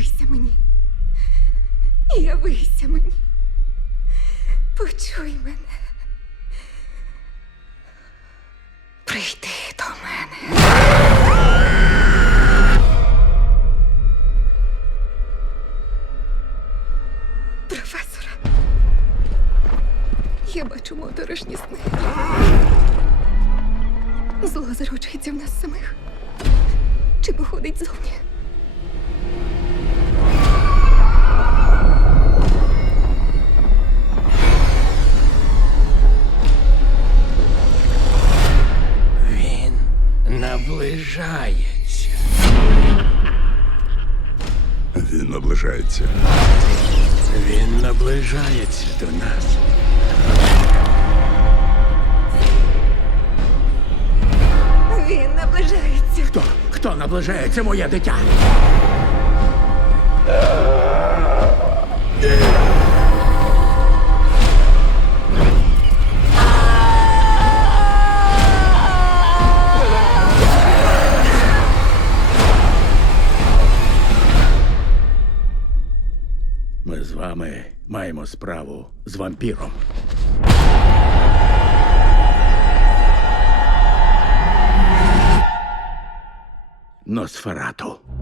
Явися мені, явися мені, почуй мене. Прийди до мене. Професора, я бачу моторошні сни. Зло заручується в нас самих. Чи походить зовні? наближається. Він наближається. Він наближається до нас. Він наближається. Хто? Хто наближається, моє дитя? Ми з вами маємо справу з вампіром. Носферату.